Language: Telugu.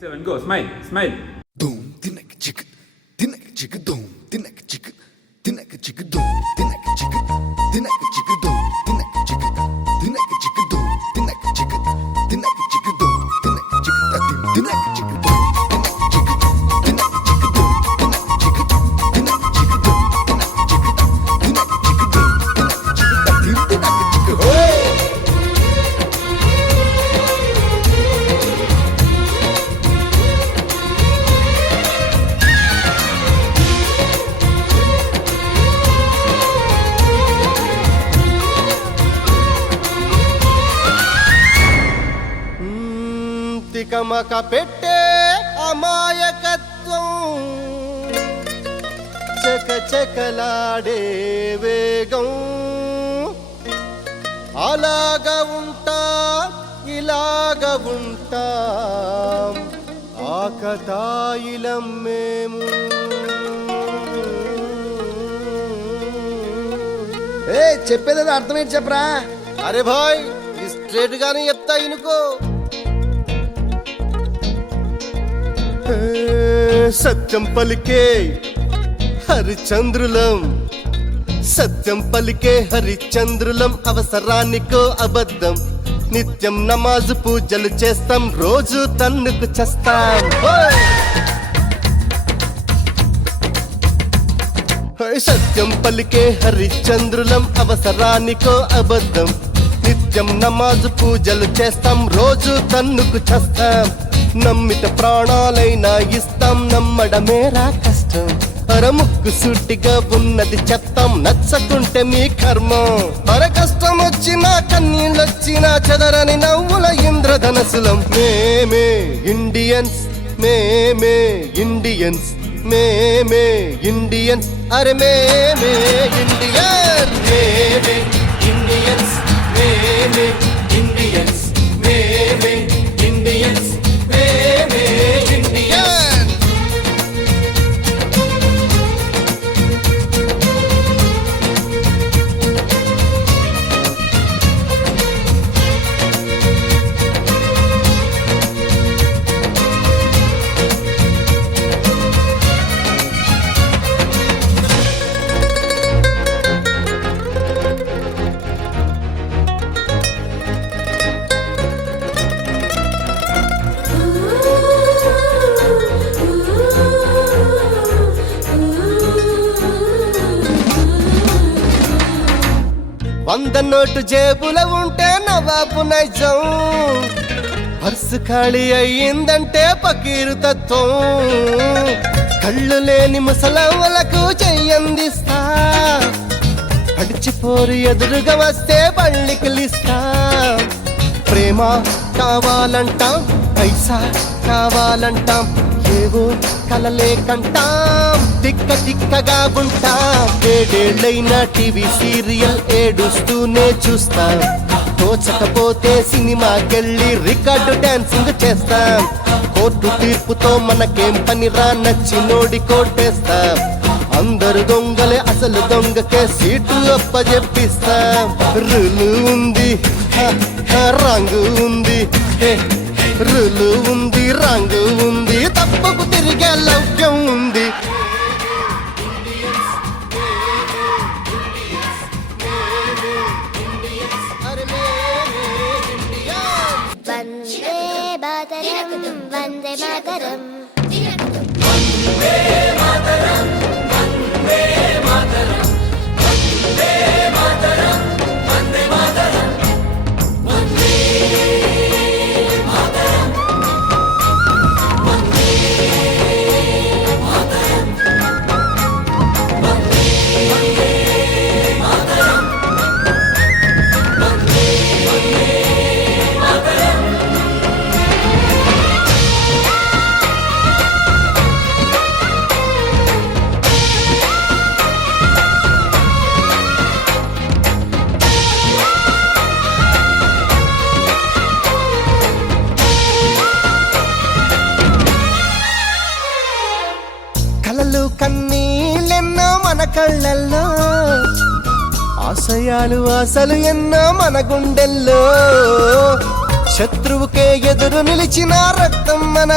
7 go, smile, smile. Doom, tinek chick, doom, tinek chick, doom, tinek chick, doom, tinek chick, doom, tinek chick, doom, tinek chick, doom, tinek chick, doom, tinek chick, doom. తికమక పెట్టే అమాయకత్వం చకచకలాడే వేగం అలాగా ఉంటా ఇలాగా ఉంటా ఆకతాయిలం మేము. చెప్పేది అర్థమేంటి చెప్పరా? అరే భాయ్ స్ట్రేట్ గానే చెప్తా ఇనుకో. సత్యం పలికే హరిచంద్రులం, సత్యం పలికే హరిచంద్రులం, అవసరానికో అబద్ధం, నిత్యం నమాజు పూజలు చేస్తాం, రోజు తన్నుకు చేస్తాం. సత్యం పలికే హరిచంద్రులం, అవసరానికో అబద్ధం, నిత్యం నమాజు పూజలు చేస్తాం, రోజు తన్నుకు చేస్తాం. నమ్మిత ప్రాణాలైనా ఇస్తాం, నమ్మడమేరా కష్టం, అరముక్కు సూటిగా ఉన్నది చెప్తాం, నచ్చకుంటే మీ కర్మం. అర కష్టం వచ్చినా కన్నీళ్ళొచ్చినా చెదరని నవ్వుల ఇంద్రధనసులం. మేమే ఇండియన్స్, మేమే ఇండియన్స్, మేమే ఇండియన్స్, అరే మేమే ఇండియన్, మేమే ఇండియన్స్, మేమే ఇండియన్స్, మేమే ఇండియన్స్, మేమే ఇండియన్. వంద నోటు జేబుల ఉంటే నవాబు నైజం, పర్సు ఖాళీ అయ్యిందంటే పకీరు తత్వం, కళ్ళు లేని ముసలవ్వలకు చెయ్యందిస్తా, పడిచిపోరు ఎదురుగా వస్తే పళ్ళికిలిస్తా. ప్రేమ కావాలంటాం, పైసా కావాలంటాం, ఏవో కలలే కంటాం, తిక్క తిక్కగా ఉంటాం. ఏడేళ్లైనా టీవీ సీరియల్ ఏడుస్తూనే చూస్తాం, తోచకపోతే సినిమాకెళ్ళి రికార్డు డాన్సింగ్ చేస్తాం. కోర్టు తీర్పుతో మనకేం పనిరా, నచ్చినోడి కోటేస్తాం. అందరు దొంగలే అసలు దొంగకే సీటు అప్పజెప్పిస్తాం. రులు ఉంది రంగు ఉంది, రులు ఉంది రంగు ఉంది, తప్పకు తిరిగే లౌక్యం ఉంది. వందే మాతరం, వందే మాతరం, కలలు కన్నీళ్ళెన్నో మన కళ్ళల్లో, ఆశయాలు ఆశలు ఎన్నో మన గుండెల్లో, శత్రువుకే ఎదురు నిలిచిన రక్తం మన